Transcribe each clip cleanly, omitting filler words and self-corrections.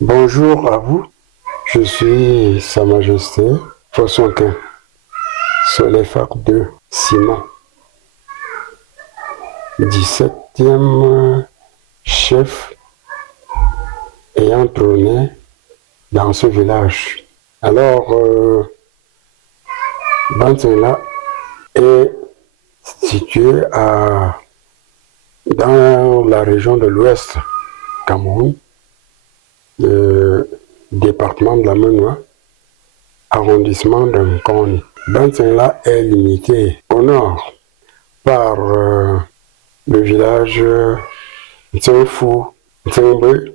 Bonjour à vous, je suis Sa Majesté Fosonquin, Solefac de Simon, 17e chef ayant trôné dans ce village. Alors, Bantengla est situé dans la région de l'Ouest, Cameroun, département de la Menoie, arrondissement de Nkoni. Bantengla est limité au nord par le village Ntsengfu, Ntsengbe,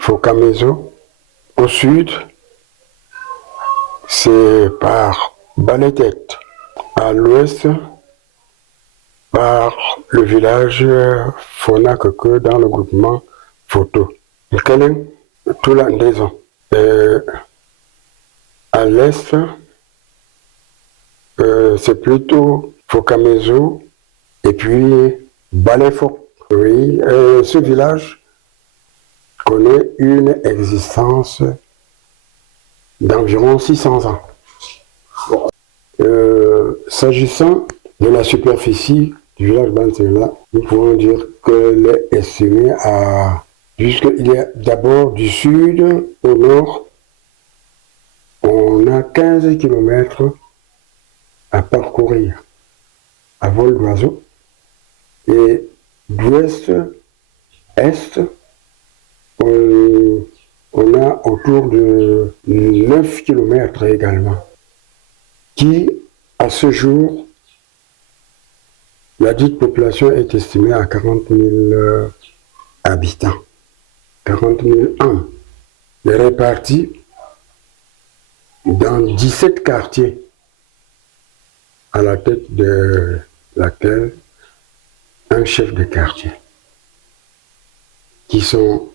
Fokamezo. Au sud, c'est par Baletet. À l'ouest, par le village Fonakeke dans le groupement Photo. Nkelen, tout la maison. À l'est, c'est plutôt Fokamezo et puis Balefok. Oui, ce village connaît une existence d'environ 600 ans. S'agissant de la superficie du village Bantengla, nous pouvons dire qu'elle est estimée à... Puisqu'il y a d'abord du sud au nord, on a 15 km à parcourir à vol d'oiseau. Et d'ouest, est, on a autour de 9 km également, qui, à ce jour, la dite population est estimée à 40 000 habitants, 40 000 âmes, répartis dans 17 quartiers, à la tête de laquelle un chef de quartier, qui sont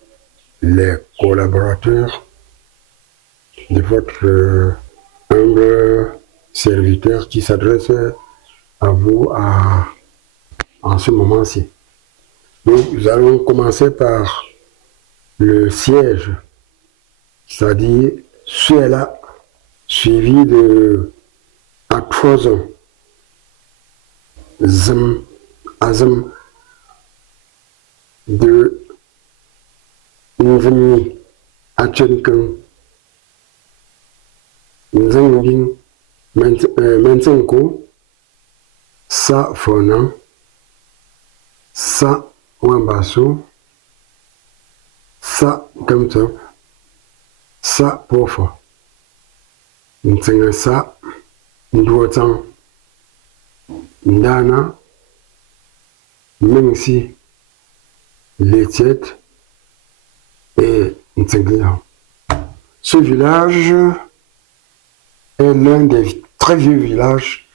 les collaborateurs de votre humble serviteur qui s'adresse à vous en ce moment-ci. Donc, nous allons commencer par le siège, c'est-à-dire celui-là, suivi de Atfozon, Zm, Azm, de Nveni, Atchenken, Nzengbing, Mensenko, Sa Fonan, Sa Wambaso, Sa Kamtop, Sa Pofa, Ntengasa, Ndwotan, Ndana, Mengsi, Letiet et Ntsenglia. Ce village est l'un des très vieux villages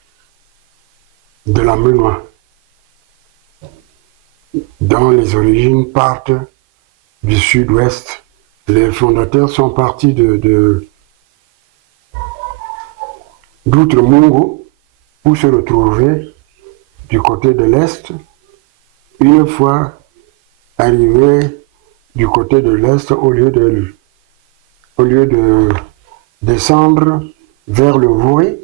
de la Menoie, dont les origines partent du sud-ouest. Les fondateurs sont partis d'Outre-Mungo pour se retrouver du côté de l'est. Une fois arrivés du côté de l'est, au lieu de descendre vers le Vouri,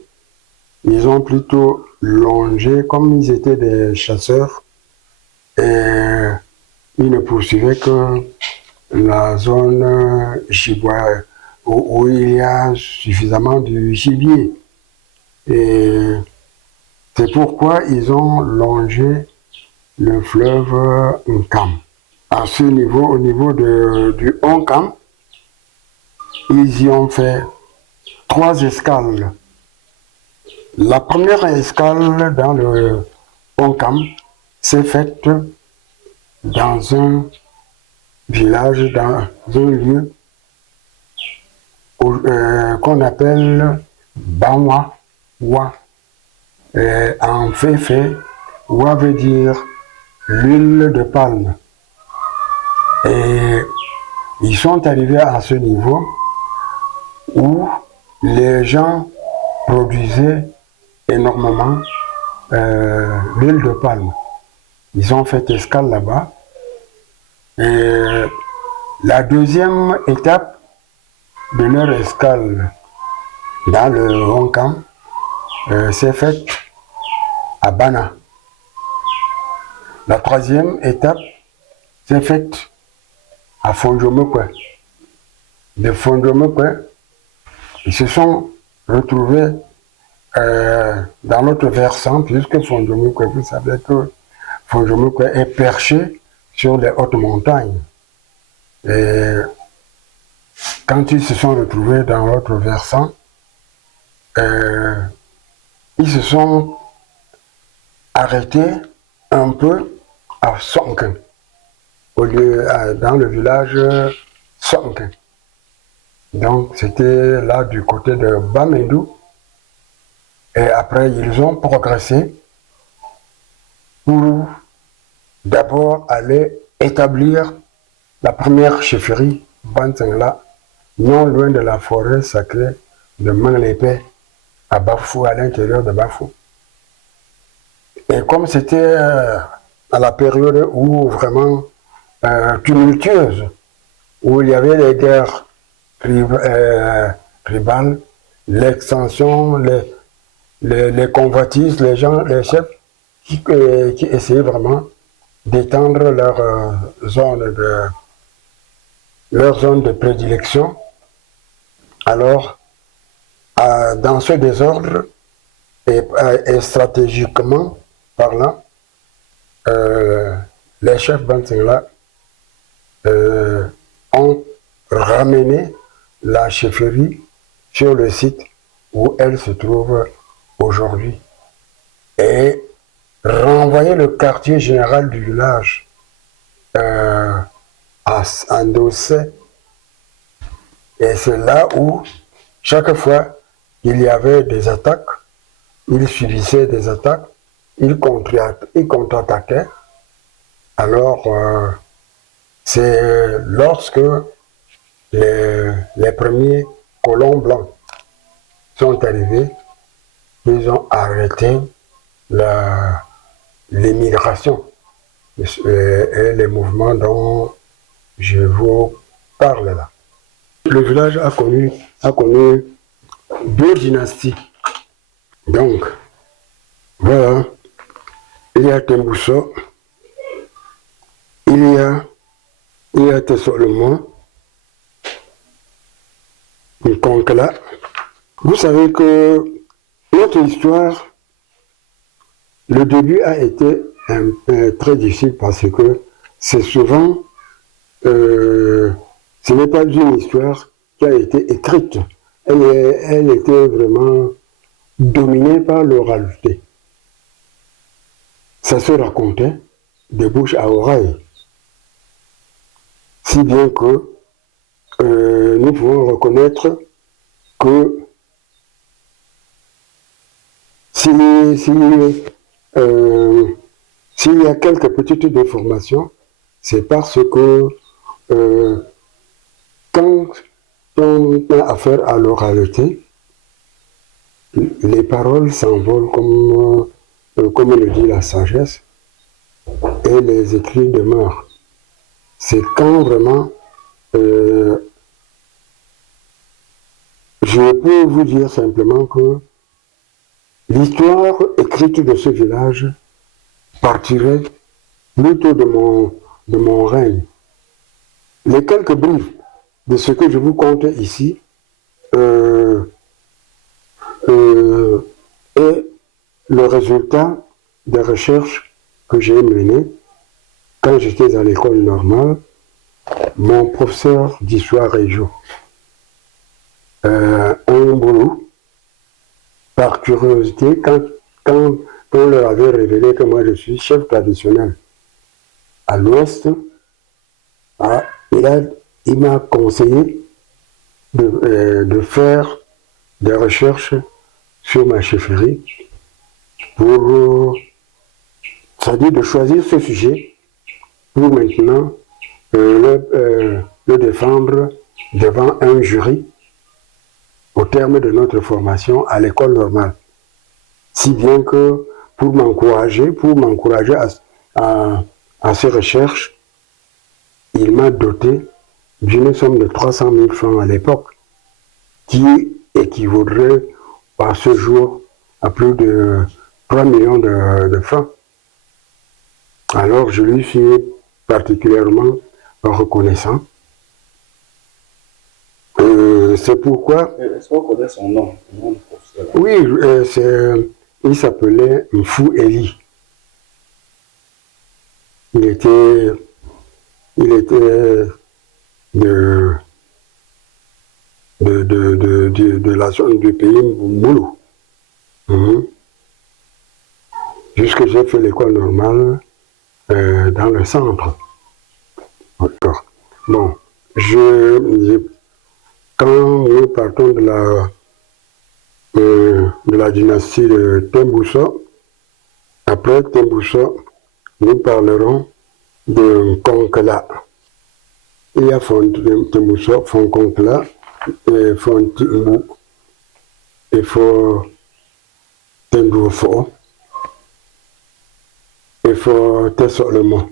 ils ont plutôt longé, comme ils étaient des chasseurs, et ils ne poursuivaient que la zone gibois, où il y a suffisamment de gibier. Et c'est pourquoi ils ont longé le fleuve Nkam. À ce niveau, au niveau du Nkam, ils y ont fait 3 escales. La première escale dans le Nkam s'est faite dans un village, dans un lieu qu'on appelle Banwa. En fait, Wa veut dire l'huile de palme. Et ils sont arrivés à ce niveau où les gens produisaient énormément l'huile de palme. Ils ont fait escale là-bas et La deuxième étape de leur escale dans le Hong-Kong s'est faite à Bana. La troisième étape s'est faite à Fonjomukwe. De Fonjomukwe, ils se sont retrouvés dans l'autre versant, puisque Fonjomukwe, vous savez que Fonjomukwe est perché sur les hautes montagnes. Et quand ils se sont retrouvés dans l'autre versant, ils se sont arrêtés un peu à Sonken, dans le village Sonken. Donc c'était là du côté de Bamendou. Et après, ils ont progressé pour d'abord aller établir la première chefferie Bantangla, non loin de la forêt sacrée de Manglepé, à Bafou, à l'intérieur de Bafou. Et comme c'était à la période où vraiment tumultueuse, où il y avait des guerres tribales, l'extension, les convoitises, les chefs qui essayaient vraiment d'étendre leur zone de prédilection. Alors, dans ce désordre, et stratégiquement parlant, les chefs Bantangla ont ramené la chefferie sur le site où elle se trouve aujourd'hui et renvoyé le quartier général du village à Andossé. Et c'est là où, chaque fois qu'il y avait des attaques, ils subissaient des attaques, ils contre-attaquaient. Alors, c'est lorsque les premiers colons blancs sont arrivés, ils ont arrêté l'émigration et les mouvements dont je vous parle là. Le village a connu 2 dynasties. Donc, voilà, il y a Tembousso, il y a Tessolomon, Nkonkla. Vous savez que notre histoire, le début a été très difficile parce que c'est souvent, ce n'est pas une histoire qui a été écrite. Elle était vraiment dominée par l'oralité. Ça se racontait de bouche à oreille. Si bien que nous pouvons reconnaître que s'il y a quelques petites déformations, c'est parce que quand on a affaire à l'oralité, les paroles s'envolent comme le dit la sagesse, et les écrits demeurent. C'est quand vraiment je peux vous dire simplement que l'histoire écrite de ce village partirait plutôt de mon règne. Les quelques bribes de ce que je vous conte ici est le résultat des recherches que j'ai menées quand j'étais à l'école normale. Mon professeur d'histoire régio, un boulot, par curiosité, quand on leur avait révélé que moi je suis chef traditionnel à l'Ouest, il m'a conseillé de faire des recherches sur ma chefferie c'est-à-dire de choisir ce sujet pour maintenant le défendre devant un jury au terme de notre formation à l'école normale. Si bien que pour m'encourager à ces recherches, il m'a doté d'une somme de 300 000 francs à l'époque, qui équivaudrait à ce jour à plus de 3 millions de francs. Alors je lui suis particulièrement reconnaissant. C'est pourquoi... Est-ce qu'on connaît son nom? Oui, il s'appelait Mfou Eli. Il était de la zone du pays Moulou. Jusque j'ai fait l'école normale dans le centre. D'accord. Bon, quand nous partons de la dynastie de Temboussa, après Temboussa, nous parlerons de Konkela. Il y a Temboussa, Fonkonkela, et Fontimbu, et Tendouafo, et Tessolemo,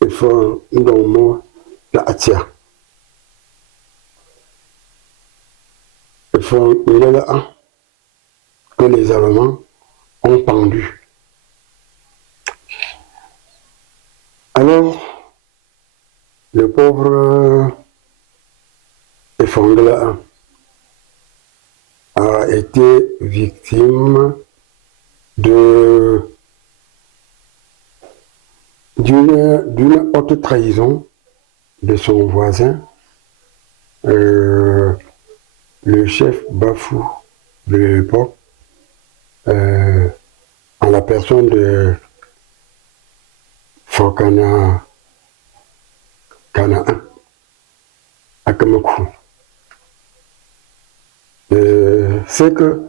et Ndomo Laatia. Il faut là que les Allemands ont pendu. Alors, le pauvre Efangla a été victime d'une haute trahison de son voisin, le chef Bafou de l'époque, en la personne de Fokana Kanaan Akamakou. C'est que,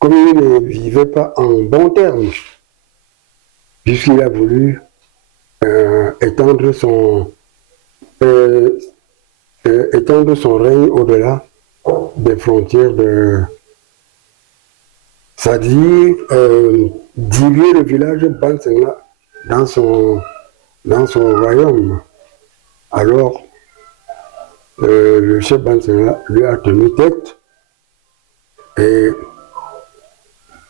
comme il ne vivait pas en bon terme, puisqu'il a voulu étendre son règne au-delà des frontières c'est-à-dire diluer le village Bansengla dans son royaume. Alors, le chef Bansengla lui a tenu tête, et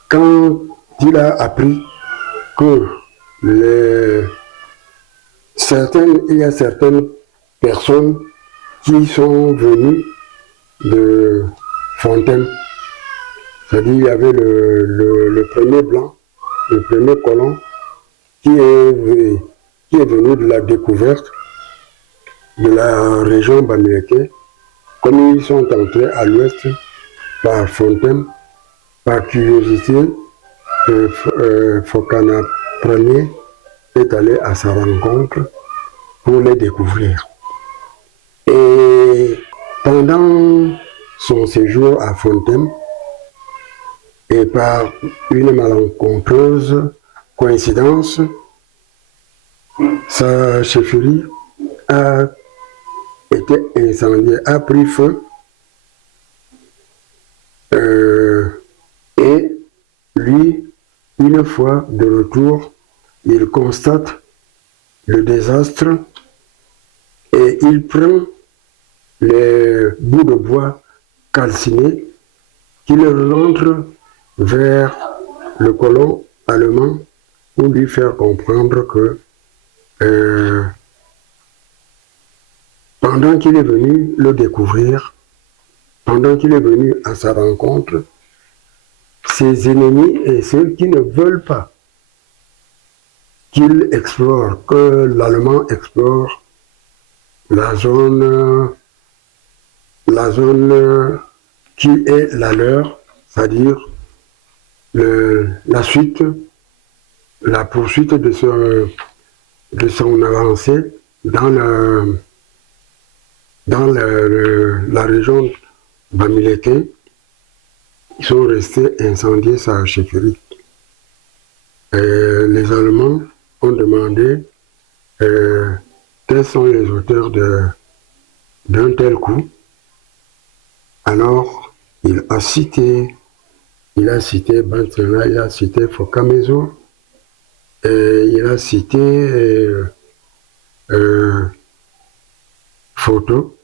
quand il a appris que il y a certaines personnes qui sont venues de Fontaine, c'est-à-dire il y avait le premier blanc, le premier colon qui est venu de la découverte de la région Bamileke. Comme ils sont entrés à l'ouest par Fontaine, par curiosité, Fokana Ier est allé à sa rencontre pour les découvrir. Et pendant son séjour à Fontaine, et par une malencontreuse coïncidence, sa chefferie a été incendiée, a pris feu, et lui, une fois de retour, il constate le désastre et il prend les bouts de bois calcinés qu'il rentre vers le colon allemand pour lui faire comprendre que pendant qu'il est venu le découvrir, pendant qu'il est venu à sa rencontre, ses ennemis et ceux qui ne veulent pas qu'il explore, que l'Allemand explore la zone qui est la leur, c'est-à-dire la suite, la poursuite de son avancée dans la région Bamileke. Ils sont restés incendiés sa chefferie. Les Allemands ont demandé quels sont les auteurs d'un tel coup. Alors, il a cité Bantana, il a cité Fokamezo, et il a cité photo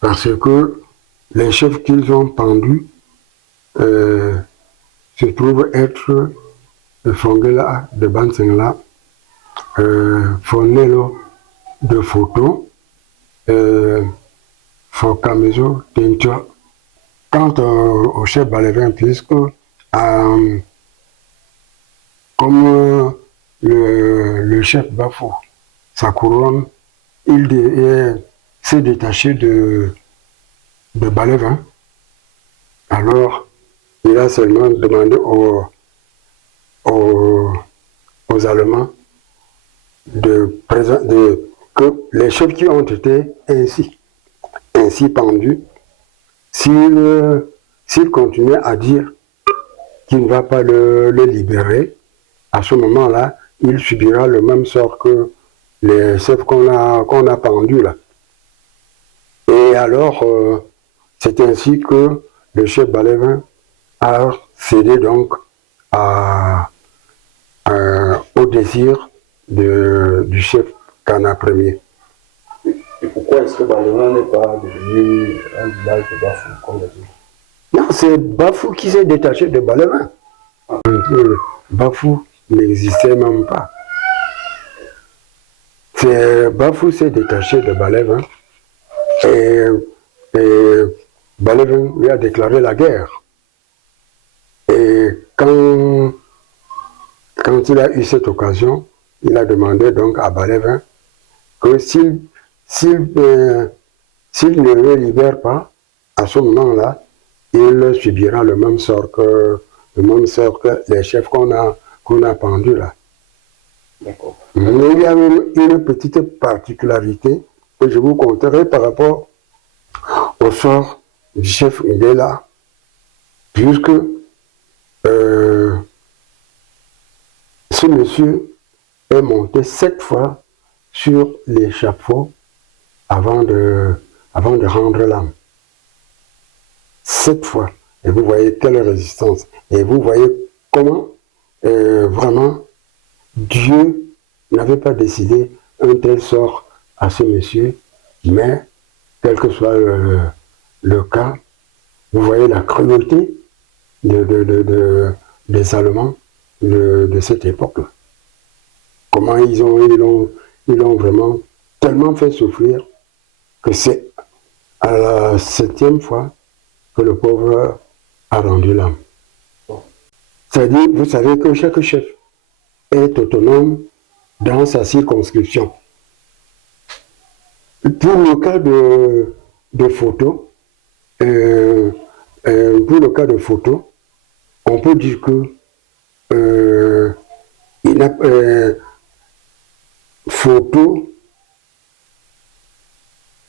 parce que les chefs qu'ils ont pendus se trouvent être Fongela de Bansengla, Fonelo de photo, Fokamezo Tencho. Quant au chef Balévin, puisque comme le chef Bafou, sa couronne, il s'est détaché de Balévin, alors il a seulement demandé aux Allemands que les chefs qui ont été ainsi pendus, s'il continuait à dire qu'il ne va pas le libérer, à ce moment-là, il subira le même sort que les chefs qu'on a pendus là. Et alors, c'est ainsi que le chef Balévin a cédé donc au désir du chef Kana Ier. Et pourquoi est-ce que Balévin n'est pas devenu un village de Bafou comme les autres? Non, c'est Bafou qui s'est détaché de Balévin. Bafou n'existait même pas. Bafou s'est détaché de Balévin et Balévin lui a déclaré la guerre. Et quand il a eu cette occasion, il a demandé donc à Balévin que s'il ne le libère pas, à ce moment-là, il subira le même sort que les chefs qu'on a pendus là. D'accord. Mais il y a une petite particularité que je vous conterai par rapport au sort du chef Ngela, puisque ce monsieur est monté 7 fois sur l'échafaud avant de rendre l'âme. 7 fois. Et vous voyez quelle résistance. Et vous voyez comment vraiment Dieu n'avait pas décidé un tel sort à ce monsieur, mais quel que soit le cas, vous voyez la cruauté des Allemands de cette époque-là. Comment ils ont vraiment tellement fait souffrir que c'est à la 7e fois que le pauvre a rendu l'âme. C'est-à-dire, vous savez que chaque chef est autonome dans sa circonscription. Pour le cas de photo, on peut dire que Photo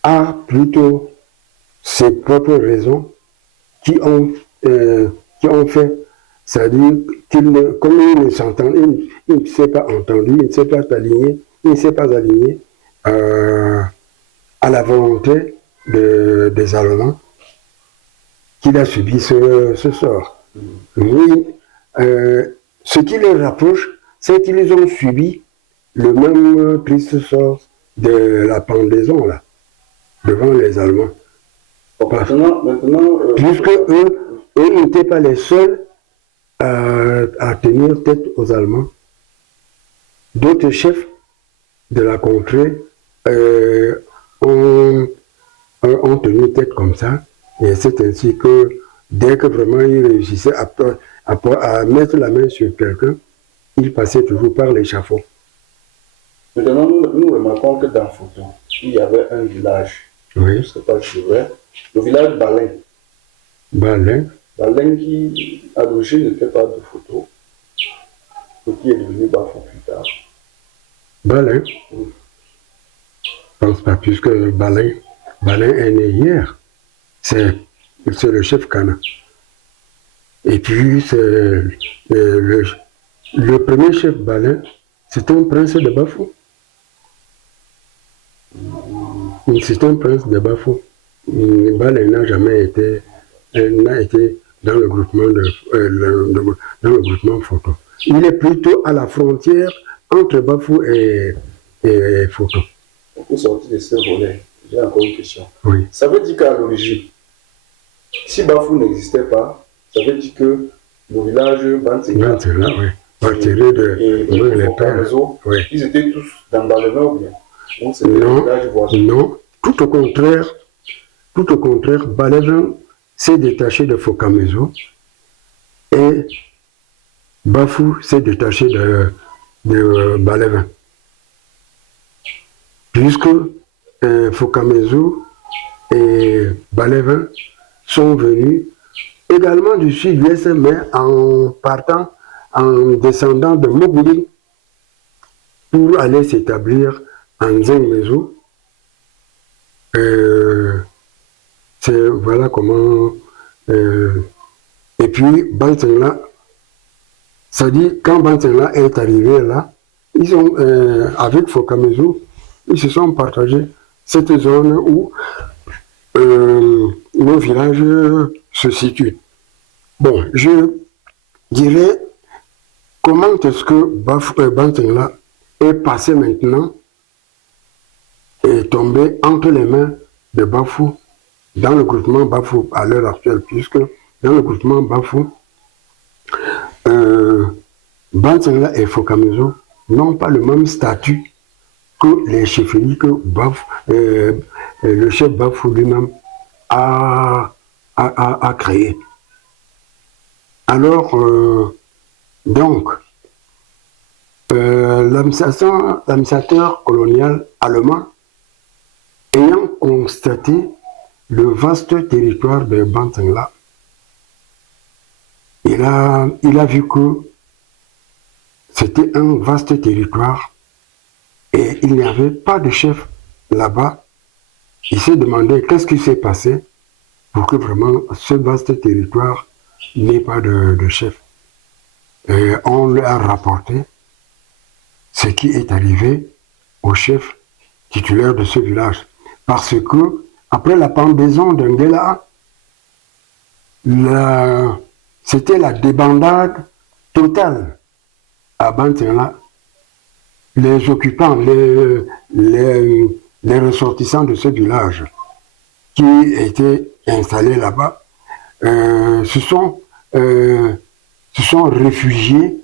a plutôt ses propres raisons qui ont fait, c'est-à-dire comme il ne s'entend, il ne s'est pas entendu, il ne s'est pas aligné, à la volonté des Allemands, qu'il a subi ce sort. Oui, ce qui les rapproche, c'est qu'ils ont subi le même triste sort de la pendaison là, devant les Allemands. Puisque eux n'étaient pas les seuls à tenir tête aux Allemands. D'autres chefs de la contrée ont tenu tête comme ça. Et c'est ainsi que dès que vraiment ils réussissaient à mettre la main sur quelqu'un, ils passaient toujours par l'échafaud. Maintenant, nous remarquons que dans Photo, il y avait un village. Oui. Je ne sais pas si c'est vrai. Le village Balin. Balin qui, à l'origine, n'était pas de Photo, et qui est devenu Bafou plus tard. Balin. Oui. Je ne pense pas, puisque Balin est né hier. C'est le chef Kana. Et puis, le premier chef Balin, c'est un prince de Bafou. C'est un prince de Bafou. Balin n'a jamais été dans le groupement dans le groupement Photo. Il est plutôt à la frontière entre Bafou et Photo. on peut sortir de ce volet. J'ai encore une question. Oui. Ça veut dire qu'à l'origine, si Bafou n'existait pas, ça veut dire que le village Bantséga oui. Tiré de les pères. Oui. Ils étaient tous dans le nord, bien. Donc c'est le village voisin. Non, tout au contraire, Balevin s'est détaché de Fokamezo et Bafou s'est détaché de Balevin. Puisque Fokamezo et Balevin sont venus également du sud-ouest, mais en descendant de Moguli pour aller s'établir en Zengmezo. Voilà comment. Et puis, Bantengla, ça dit, quand Bantengla est arrivé là, ils ont, avec Fokamezo, ils se sont partagés cette zone où nos villages se situent. Bon, je dirais, comment est-ce que Bantengla est passé maintenant, est tombé entre les mains de Bafou, dans le groupement Bafou à l'heure actuelle, puisque dans le groupement Bafou, Bantengla et Fokamezo n'ont pas le même statut que les chefferies que le chef Bafou lui-même a créé. Alors, donc, l'administrateur colonial allemand, ayant constaté le vaste territoire de Bantengla, il a vu que c'était un vaste territoire et il n'y avait pas de chef là-bas. Il s'est demandé qu'est-ce qui s'est passé pour que vraiment ce vaste territoire n'ait pas de chef. Et on lui a rapporté ce qui est arrivé au chef titulaire de ce village. Parce que, après la pendaison de Ngela, c'était la débandade totale à Bantengla. Les occupants, les ressortissants de ce village qui étaient installés là-bas se sont réfugiés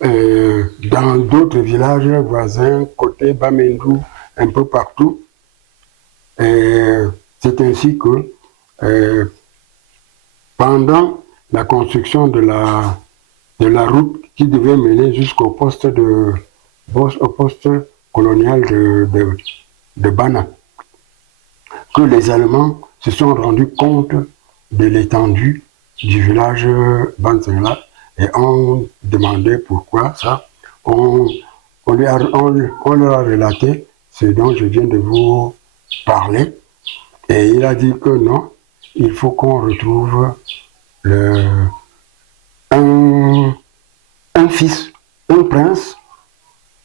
dans d'autres villages voisins, côté Bamendou, un peu partout. C'est ainsi que pendant la construction de la route qui devait mener jusqu'au poste colonial de Bana, que les Allemands se sont rendus compte de l'étendue du village Bantengla et ont demandé pourquoi ça. On leur a relaté ce dont je viens de vous parler et il a dit que non, il faut qu'on retrouve un fils, un prince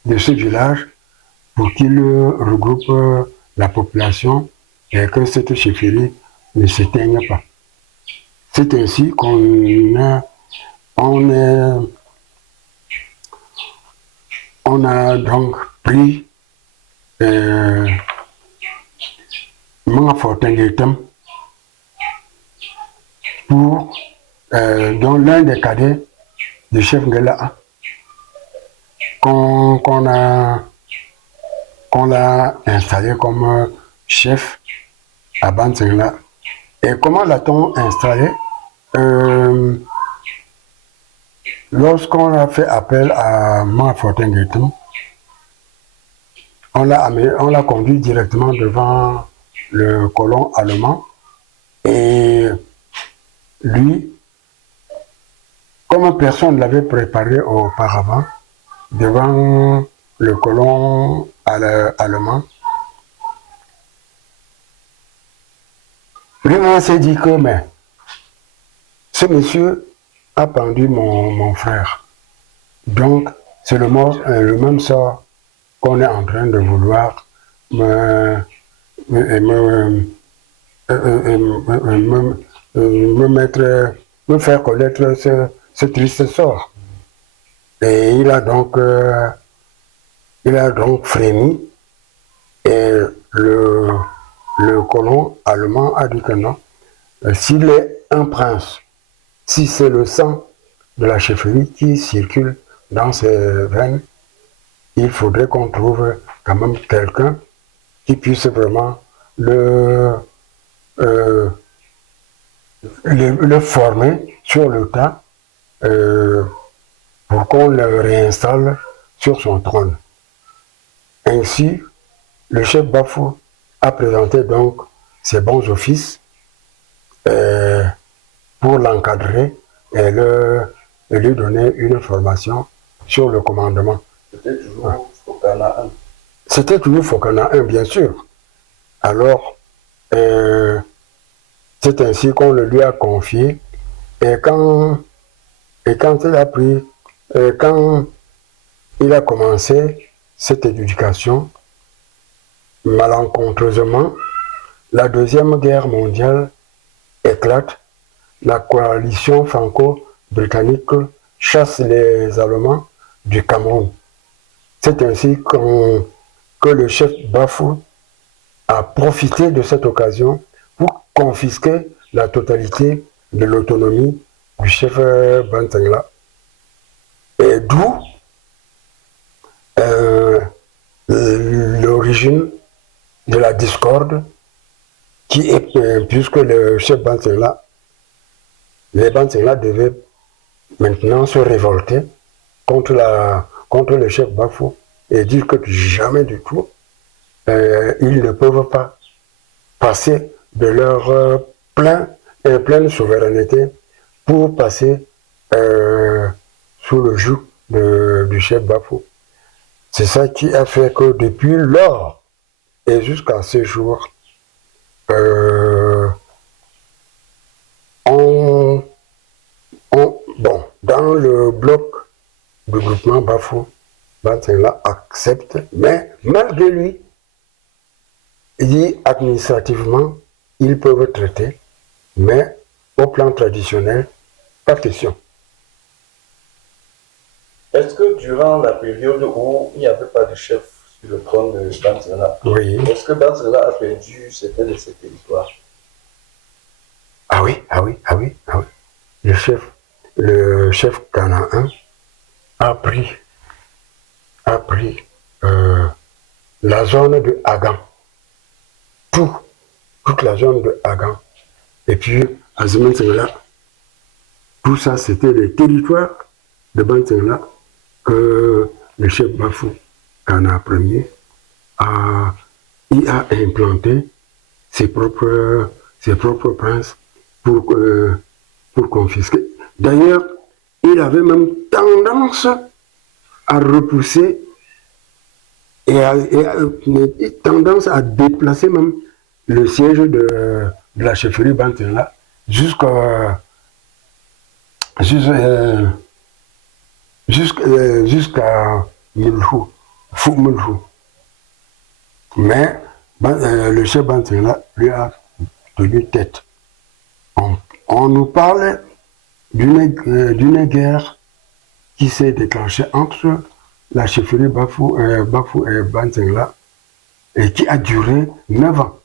de ce village pour qu'il regroupe la population et que cette chefferie ne s'éteigne pas. C'est ainsi qu'on a donc pris Mangafortengetem pour dont l'un des cadets du chef Ngela qu'on l'a installé comme chef à Bantengla. Et comment l'a-t-on installé? Lorsqu'on a fait appel à Mangafortengetem, on l'a conduit directement devant le colon allemand et lui, comme personne ne l'avait préparé auparavant, devant le colon allemand, lui-même s'est dit que mais, ce monsieur a pendu mon frère. Donc, c'est le même sort qu'on est en train de vouloir me faire connaître ce triste sort. Et il a donc frémi Et le colon allemand a dit que non. S'il est un prince, si c'est le sang de la chefferie qui circule dans ses veines, il faudrait qu'on trouve quand même quelqu'un qui puisse vraiment le former sur le tas pour qu'on le réinstalle sur son trône. Ainsi, le chef Bafou a présenté donc ses bons offices pour l'encadrer et lui donner une formation sur le commandement. C'était toujours Fokana 1. C'était toujours Fokana 1, bien sûr. Alors, c'est ainsi qu'on le lui a confié. Et quand il a commencé cette éducation, malencontreusement, la Deuxième Guerre mondiale éclate. La coalition franco-britannique chasse les Allemands du Cameroun. C'est ainsi que le chef Bafou a profité de cette occasion pour confisquer la totalité de l'autonomie du chef Bantangla. Et d'où l'origine de la discorde qui est, puisque le chef Bantangla, les Bantangla devaient maintenant se révolter contre le chef Bafou et dire que jamais du tout ils ne peuvent pas passer de leur pleine souveraineté pour passer sous le joug du chef Bafou. C'est ça qui a fait que depuis lors et jusqu'à ce jour, dans le bloc du groupement Bafou, Bantangla accepte, mais malgré lui, il dit administrativement, ils peuvent traiter, mais au plan traditionnel, pas question. Est-ce que durant la période où il n'y avait pas de chef sur le trône de Bantangla, Oui. est-ce que Bantangla a perdu certains de ses territoires? Ah oui. Le chef Canaan a pris la zone de Hagan. Toute la zone de Hagan. Et puis, à ce moment-là, tout ça, c'était les territoires de Bantangla que le chef Bafou, Kana Ier, a implanté ses propres princes pour confisquer. D'ailleurs, il avait même tendance à repousser et tendance à déplacer même le siège de la chefferie Bantangla jusqu'à Mulhou, Fou-Mulhou. Mais le chef Bantangla lui a tenu tête. On nous parle d'une guerre qui s'est déclenchée entre la chefferie Bafou et Bantangla et qui a duré 9 ans.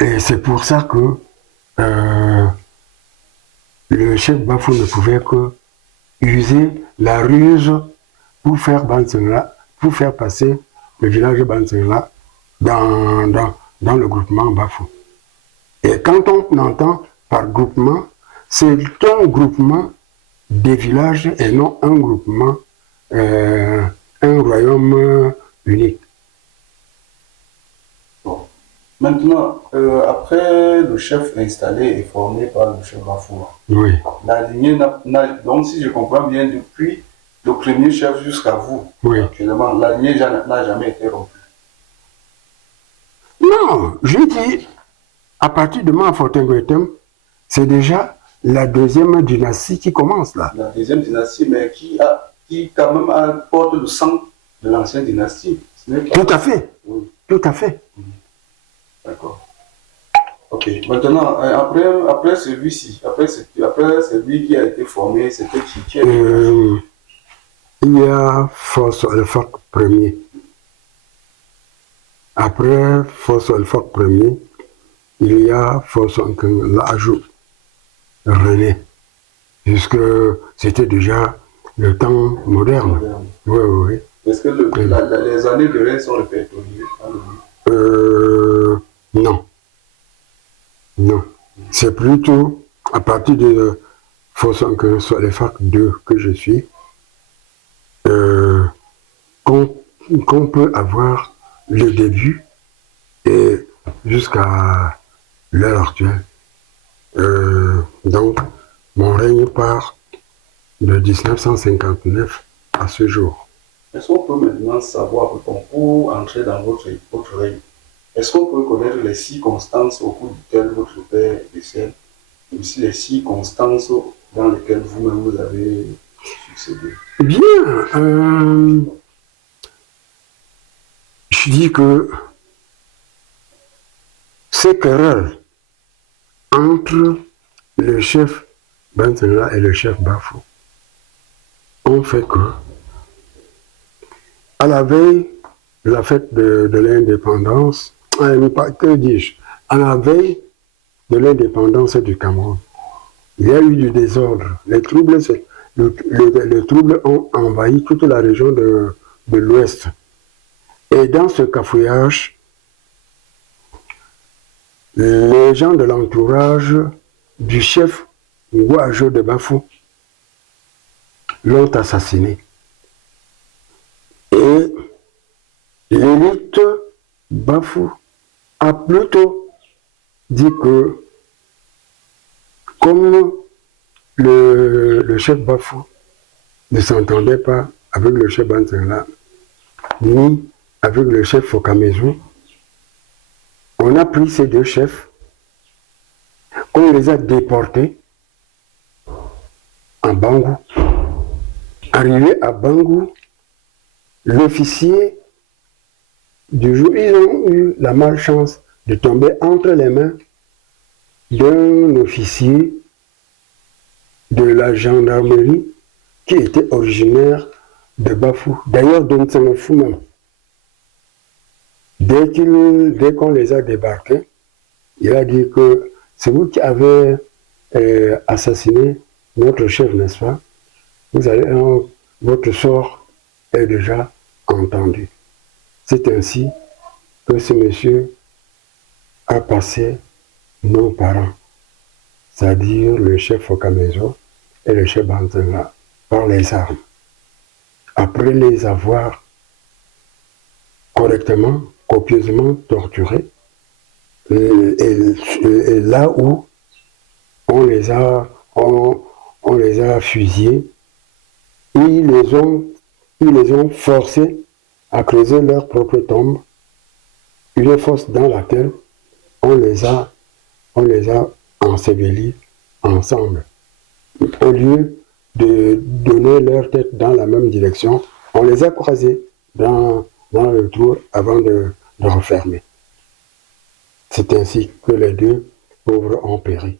Et c'est pour ça que le chef Bafou ne pouvait que user la ruse pour faire Bantangla, pour faire passer le village de Bantangla dans le groupement Bafou. Et quand on entend par groupement, c'est un groupement des villages et non un groupement, un royaume unique. Bon. Maintenant, après le chef installé et formé par le chef Bafou, Oui. la lignée donc si je comprends bien, depuis le premier chef jusqu'à vous, Oui. actuellement, la lignée n'a jamais été rompue. Non, je dis, à partir de Mafortingouetem, c'est déjà la deuxième dynastie qui commence là. La deuxième dynastie, mais qui quand même porte le sang de l'ancienne dynastie. Tout à fait. Oui. Tout à fait. D'accord. Ok. Maintenant, après celui-ci, après celui qui a été formé, c'était qui Il y a Force Alpha Ier. Après Fossolfort premier, il y a l'ajout René, puisque c'était déjà le temps moderne. Oui, oui, oui. Est-ce que les années de règne sont répertoriées dans le livre? Non. Non. C'est plutôt à partir de Fossolfort 2 que je suis qu'on peut avoir le début et jusqu'à l'heure actuelle. Donc, mon règne part de 1959 à ce jour. Est-ce qu'on peut maintenant savoir, pour entrer dans votre règne, est-ce qu'on peut connaître les circonstances au cours duquel votre père décède, et aussi les circonstances dans lesquelles vous-même vous avez succédé? Bien, je dis que ces querelles entre le chef Bantangla et le chef Bafou ont fait que, à la veille de la fête de l'indépendance, que dis-je, à la veille de l'indépendance du Cameroun, il y a eu du désordre. Les troubles ont envahi toute la région de l'Ouest. Et dans ce cafouillage, les gens de l'entourage du chef Ngouajo de Bafou l'ont assassiné. Et l'élite Bafou a plutôt dit que, comme le chef Bafou ne s'entendait pas avec le chef Bantangla, ni avec le chef Fokamezou, on a pris ces deux chefs, on les a déportés en Bangou. Arrivé à Bangou, l'officier du jour, ils ont eu la malchance de tomber entre les mains d'un officier de la gendarmerie qui était originaire de Bafou, d'ailleurs d'Ontsangafou même. Dès qu'on les a débarqués, il a dit que c'est vous qui avez assassiné notre chef, n'est-ce pas? Votre sort est déjà entendu. C'est ainsi que ce monsieur a passé nos parents, c'est-à-dire le chef Fokamezo et le chef Bantangla, par les armes. Après les avoir correctement, copieusement torturés, et là où on les a fusillés, ils les ont forcés à creuser leur propre tombe, une fosse dans laquelle on les a ensevelis ensemble. Au lieu de donner leur tête dans la même direction, on les a croisés dans le trou avant de refermer. C'est ainsi que les deux pauvres ont péri.